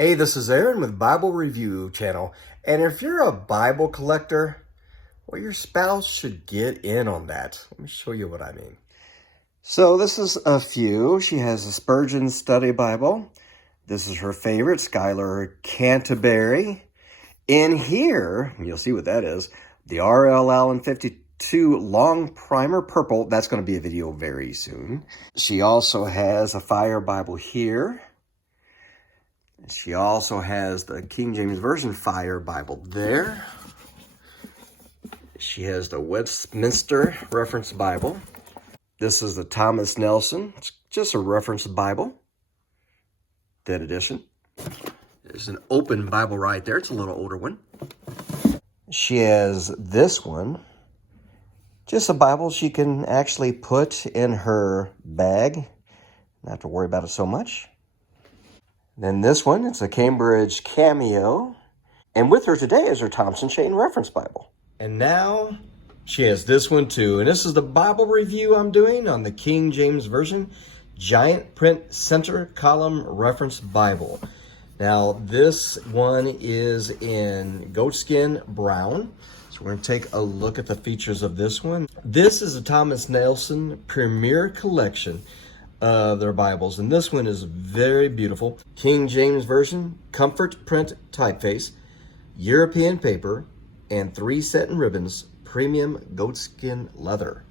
Hey, this is Aaron with Bible Review Channel, and if you're a Bible collector, well, your spouse should get in on that. Let me show you what I mean. So this is a few. She has a Spurgeon Study Bible. This is her favorite, Schuyler Canterbury. In here, you'll see what that is, the R.L. Allen 52 Long Primer Purple. That's going to be a video very soon. She also has a Fire Bible here. She also has the King James Version Fire Bible there. She has the Westminster Reference Bible. This is the Thomas Nelson. It's just a reference Bible. That edition. There's an open Bible right there. It's a little older one. She has this one. Just a Bible she can actually put in her bag. Not have to worry about it so much. Then this one, it's a Cambridge Cameo. And with her today is her Thompson Chain Reference Bible. And now she has this one too. And this is the Bible review I'm doing on the King James Version Giant Print Center Column Reference Bible. Now this one is in Goatskin Brown. So we're going to take a look at the features of this one. This is a Thomas Nelson Premier Collection of their Bibles, and this one is very beautiful. King James Version, comfort print typeface, European paper, and 3 satin ribbons, premium goatskin leather.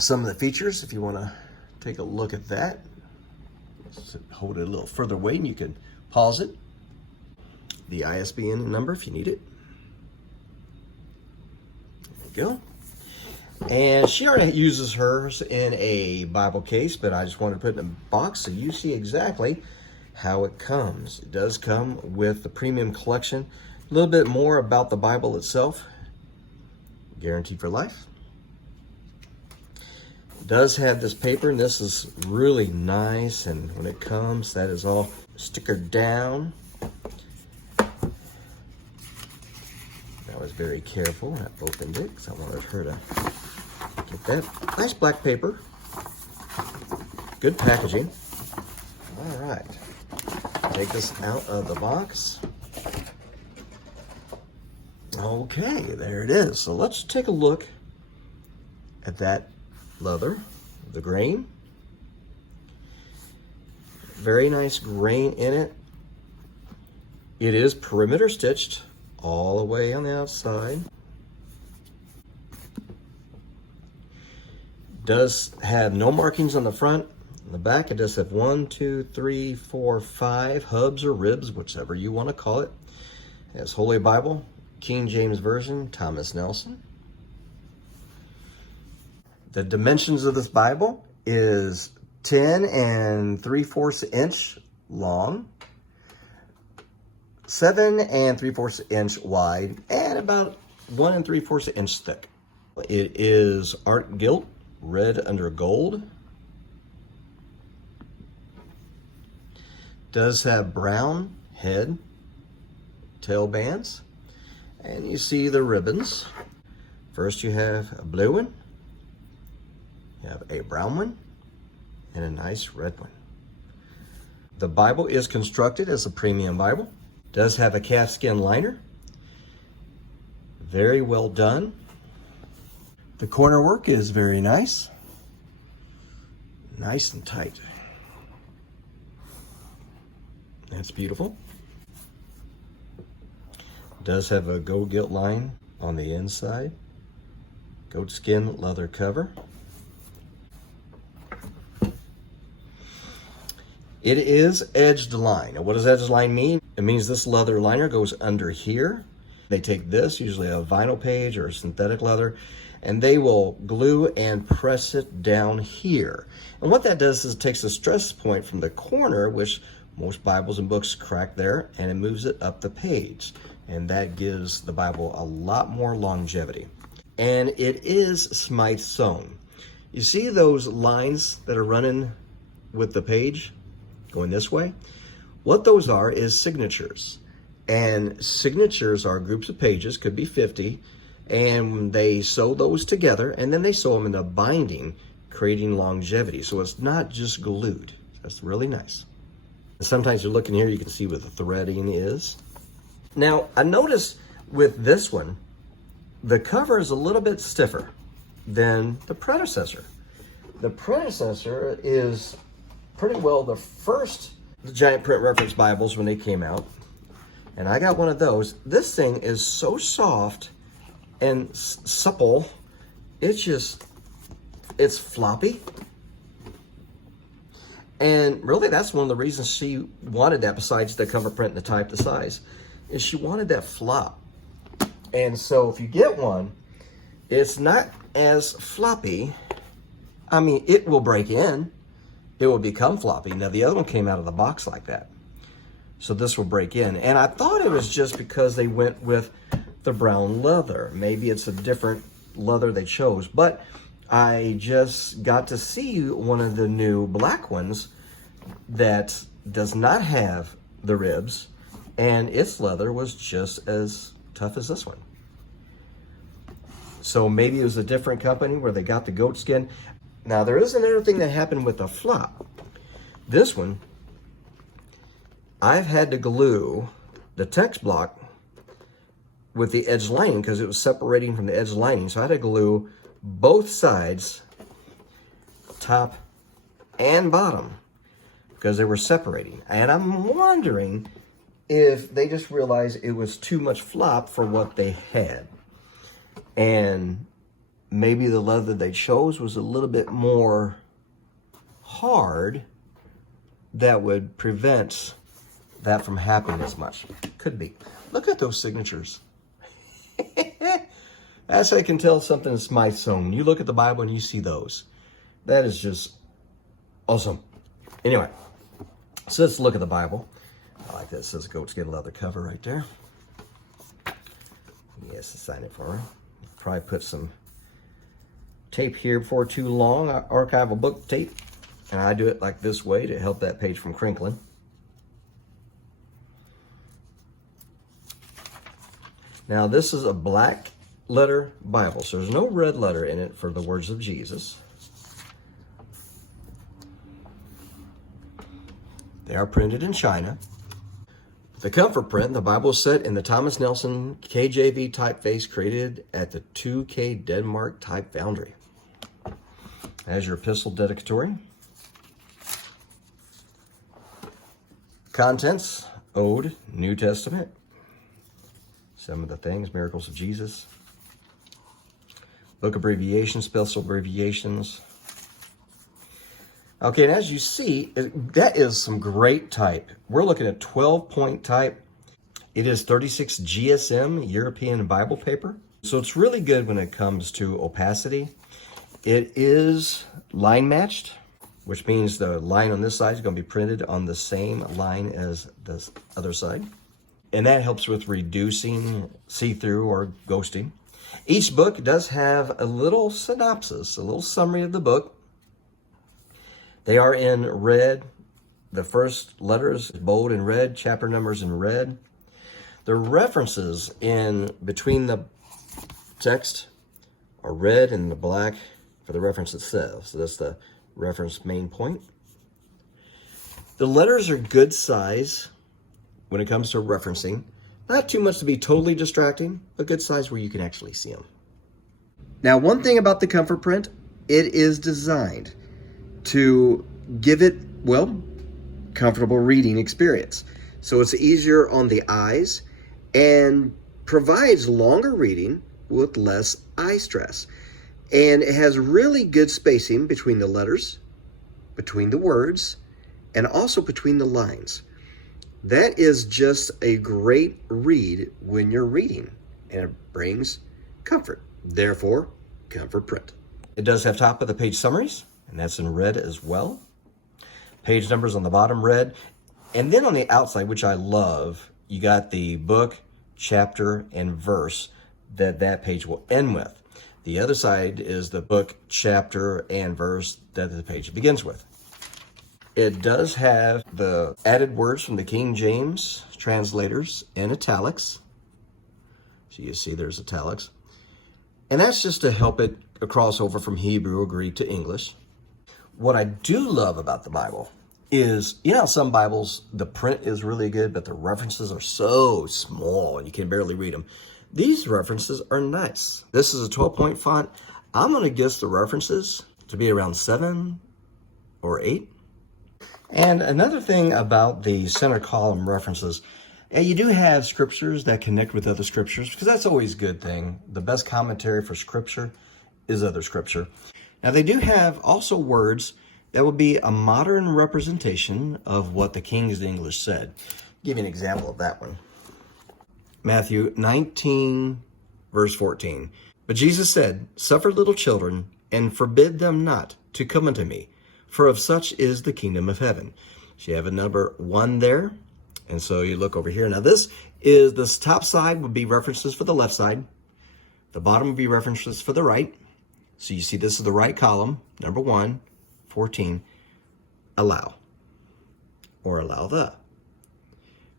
Some of the features, if you want to take a look at that, let's hold it a little further away and you can pause it. The ISBN number if you need it. There you go. And she already uses hers in a Bible case, but I just wanted to put it in a box so you see exactly how it comes. It does come with the premium collection. A little bit more about the Bible itself. Guaranteed for life. It does have this paper, and this is really nice. And when it comes, that is all stickered down. I was very careful. I opened it because I wanted her to get that. Nice black paper. Good packaging. All right. Take this out of the box. Okay, there it is. So let's take a look at that leather, the grain. Very nice grain in it. It is perimeter stitched all the way on the outside. Does have no markings on the front. On the back, it does have 1, 2, 3, 4, 5 hubs or ribs, whichever you want to call it. It has Holy Bible, King James Version, Thomas Nelson. The dimensions of this Bible is 10 3/4 inch long, 7 3/4 inch wide, and about 1 3/4 inch thick. It is art gilt, red under gold. Does have brown head, tail bands, and you see the ribbons. First you have a blue one, you have a brown one, and a nice red one. The Bible is constructed as a premium Bible. Does have a calfskin liner. Very well done. The corner work is very nice. Nice and tight. That's beautiful. Does have a gold gilt line on the inside. Goatskin leather cover. It is edged line. Now, what does edged line mean? It means this leather liner goes under here. They take this, usually a vinyl page or synthetic leather, and they will glue and press it down here. And what that does is it takes the stress point from the corner, which most Bibles and books crack there, and it moves it up the page. And that gives the Bible a lot more longevity. And it is Smythe sewn. You see those lines that are running with the page going this way? What those are is signatures. And signatures are groups of pages, could be 50, and they sew those together, and then they sew them into binding, creating longevity. So it's not just glued. That's really nice. Sometimes you're looking here, you can see what the threading is. Now, I noticed with this one, the cover is a little bit stiffer than the predecessor. The predecessor is pretty well the first giant print reference Bibles when they came out. And I got one of those. This thing is so soft and supple. It's floppy. And really, that's one of the reasons she wanted that, besides the cover print and the type, the size, is she wanted that flop. And so if you get one, it's not as floppy. I mean, it will break in. It will become floppy. Now, the other one came out of the box like that. So this will break in. And I thought it was just because they went with the brown leather. Maybe it's a different leather they chose. But I just got to see one of the new black ones that does not have the ribs, and its leather was just as tough as this one. So maybe it was a different company where they got the goatskin. Now, there is another thing that happened with the flop. This one, I've had to glue the text block with the edge lining because it was separating from the edge lining. So I had to glue both sides, top and bottom, because they were separating. And I'm wondering if they just realized it was too much flop for what they had. And maybe the leather they chose was a little bit more hard that would prevent that from happening as much. Could be. Look at those signatures. That's how I can tell something is my sewn. You look at the Bible and you see those. That is just awesome. Anyway, so let's look at the Bible. I like that. It says Goatskin leather cover right there. Yes, sign it for me. Probably put some tape here before too long, archival book tape. And I do it like this way to help that page from crinkling. Now, this is a black letter Bible, so there's no red letter in it for the words of Jesus. They are printed in China. The comfort print, the Bible is set in the Thomas Nelson KJV typeface created at the 2K Denmark Type Foundry. As your epistle dedicatory. Contents, Ode, New Testament. Some of the things, miracles of Jesus. Book abbreviations, special abbreviations. Okay, and as you see, that is some great type. We're looking at 12-point type. It is 36 GSM, European Bible paper. So it's really good when it comes to opacity. It is line matched, which means the line on this side is going to be printed on the same line as the other side. And that helps with reducing see-through or ghosting. Each book does have a little synopsis, a little summary of the book. They are in red. The first letters bold in red, chapter numbers in red. The references in between the text are red and the black for the reference itself. So that's the reference main point. The letters are good size when it comes to referencing. Not too much to be totally distracting, but good size where you can actually see them. Now, one thing about the comfort print, it is designed to give it, well, comfortable reading experience. So it's easier on the eyes and provides longer reading with less eye stress. And it has really good spacing between the letters, between the words, and also between the lines. That is just a great read when you're reading, and it brings comfort. Therefore, comfort print. It does have top of the page summaries, and that's in red as well. Page numbers on the bottom, red. And then on the outside, which I love, you got the book, chapter, and verse that page will end with. The other side is the book, chapter, and verse that the page begins with. It does have the added words from the King James translators in italics. So you see there's italics. And that's just to help it cross over from Hebrew or Greek to English. What I do love about the Bible is, some Bibles, the print is really good, but the references are so small and you can barely read them. These references are nice. This is a 12-point font. I'm going to guess the references to be around 7 or 8. And another thing about the center column references, you do have scriptures that connect with other scriptures, because that's always a good thing. The best commentary for scripture is other scripture. Now, they do have also words that would be a modern representation of what the King's English said. I'll give you an example of that one. Matthew 19, verse 14. But Jesus said, "Suffer little children, and forbid them not to come unto me, for of such is the kingdom of heaven." So you have a number 1 there. And so you look over here. Now this top side would be references for the left side. The bottom would be references for the right. So you see this is the right column, number 1, 14, allow, or allow the.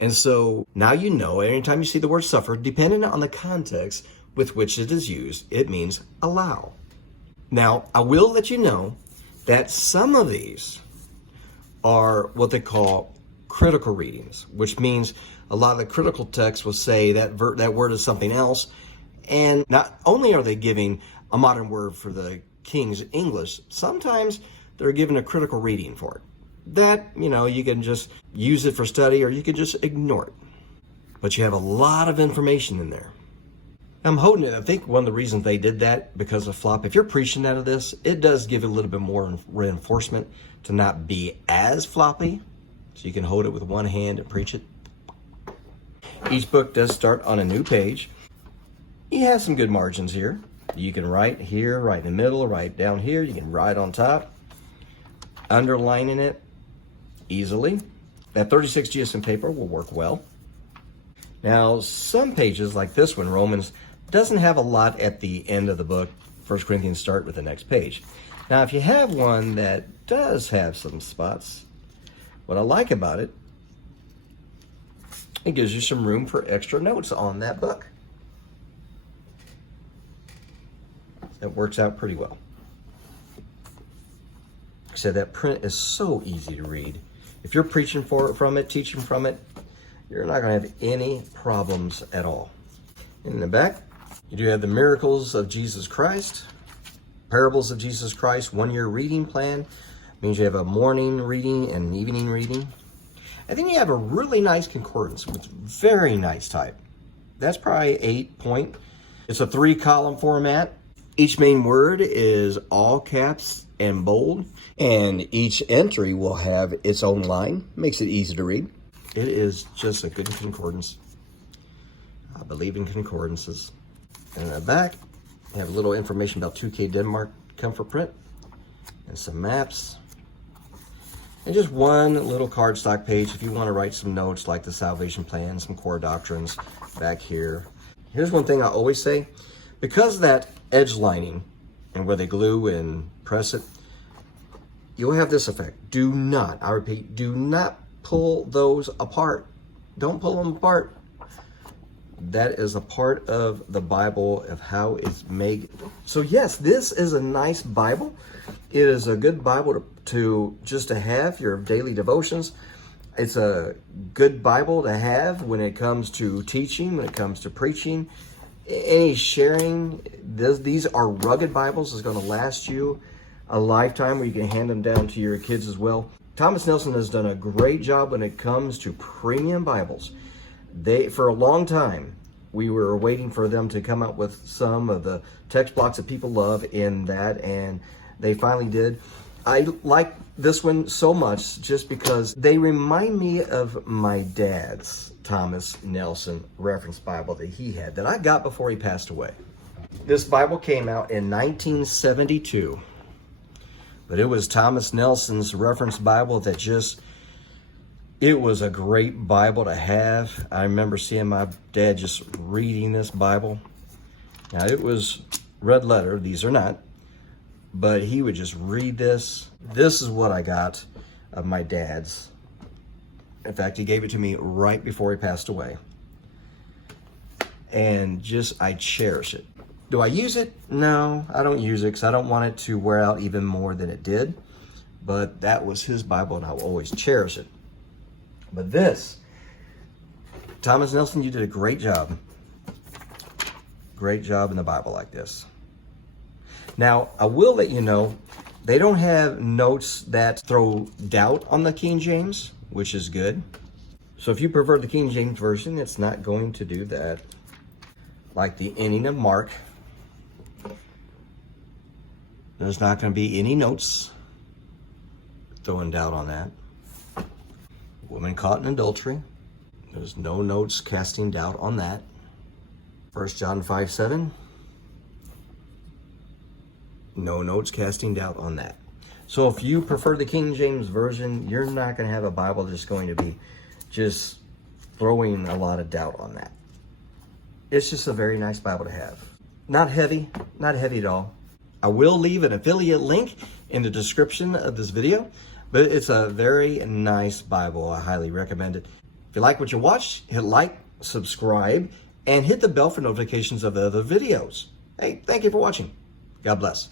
And so now you know, anytime you see the word suffer, depending on the context with which it is used, it means allow. Now, I will let you know that some of these are what they call critical readings, which means a lot of the critical texts will say that word is something else. And not only are they giving a modern word for the King's English, sometimes they're given a critical reading for it. That, you can just use it for study or you can just ignore it. But you have a lot of information in there. I'm holding it. I think one of the reasons they did that, because of flop, if you're preaching out of this, it does give it a little bit more reinforcement to not be as floppy. So you can hold it with one hand and preach it. Each book does start on a new page. You have some good margins here. You can write here, write in the middle, write down here. You can write on top, underlining it easily. That 36 GSM paper will work well. Now, some pages like this one, Romans, doesn't have a lot at the end of the book. 1 Corinthians start with the next page. Now, if you have one that does have some spots, what I like about it, it gives you some room for extra notes on that book. That works out pretty well. Like I said, that print is so easy to read. If you're preaching from it, teaching from it, you're not going to have any problems at all. In the back, you do have the miracles of Jesus Christ, parables of Jesus Christ, 1-year reading plan. Means you have a morning reading and an evening reading. And then you have a really nice concordance with very nice type. That's probably 8-point. It's a 3-column format. Each main word is all caps and bold, and each entry will have its own line. Makes it easy to read. It is just a good concordance. I believe in concordances. And in the back, you have a little information about 2K Denmark comfort print and some maps. And just one little cardstock page if you want to write some notes like the salvation plan, some core doctrines back here. Here's one thing I always say. Because of that edge lining and where they glue and press it, you'll have this effect. Do not, I repeat, do not pull those apart. Don't pull them apart. That is a part of the Bible of how it's made. So yes, this is a nice Bible. It is a good Bible to have your daily devotions. It's a good Bible to have when it comes to teaching, when it comes to preaching, any sharing. These are rugged Bibles. It's going to last you a lifetime, where you can hand them down to your kids as well. Thomas Nelson has done a great job when it comes to premium Bibles. For a long time, we were waiting for them to come out with some of the text blocks that people love in that, and they finally did. I like this one so much just because they remind me of my dad's Thomas Nelson reference Bible that he had, that I got before he passed away. This Bible came out in 1972, but it was Thomas Nelson's reference Bible that it was a great Bible to have. I remember seeing my dad just reading this Bible. Now, it was red letter. These are not. But he would just read this. This is what I got of my dad's. In fact, he gave it to me right before he passed away. And I cherish it. Do I use it? No, I don't use it because I don't want it to wear out even more than it did. but that was his Bible, and I will always cherish it. But this, Thomas Nelson, you did a great job. Great job in the Bible like this. Now, I will let you know, they don't have notes that throw doubt on the King James, which is good. So if you prefer the King James Version, it's not going to do that. Like the ending of Mark, there's not going to be any notes throwing doubt on that. Woman caught in adultery, there's no notes casting doubt on that. 1 John 5:7, no notes casting doubt on that. So if you prefer the King James Version, you're not going to have a Bible that's going to be just throwing a lot of doubt on that. It's just a very nice Bible to have. Not heavy at all. I will leave an affiliate link in the description of this video, but it's a very nice Bible. I highly recommend it. If you like what you watch, hit like, subscribe, and hit the bell for notifications of the other videos. Hey, thank you for watching. God bless.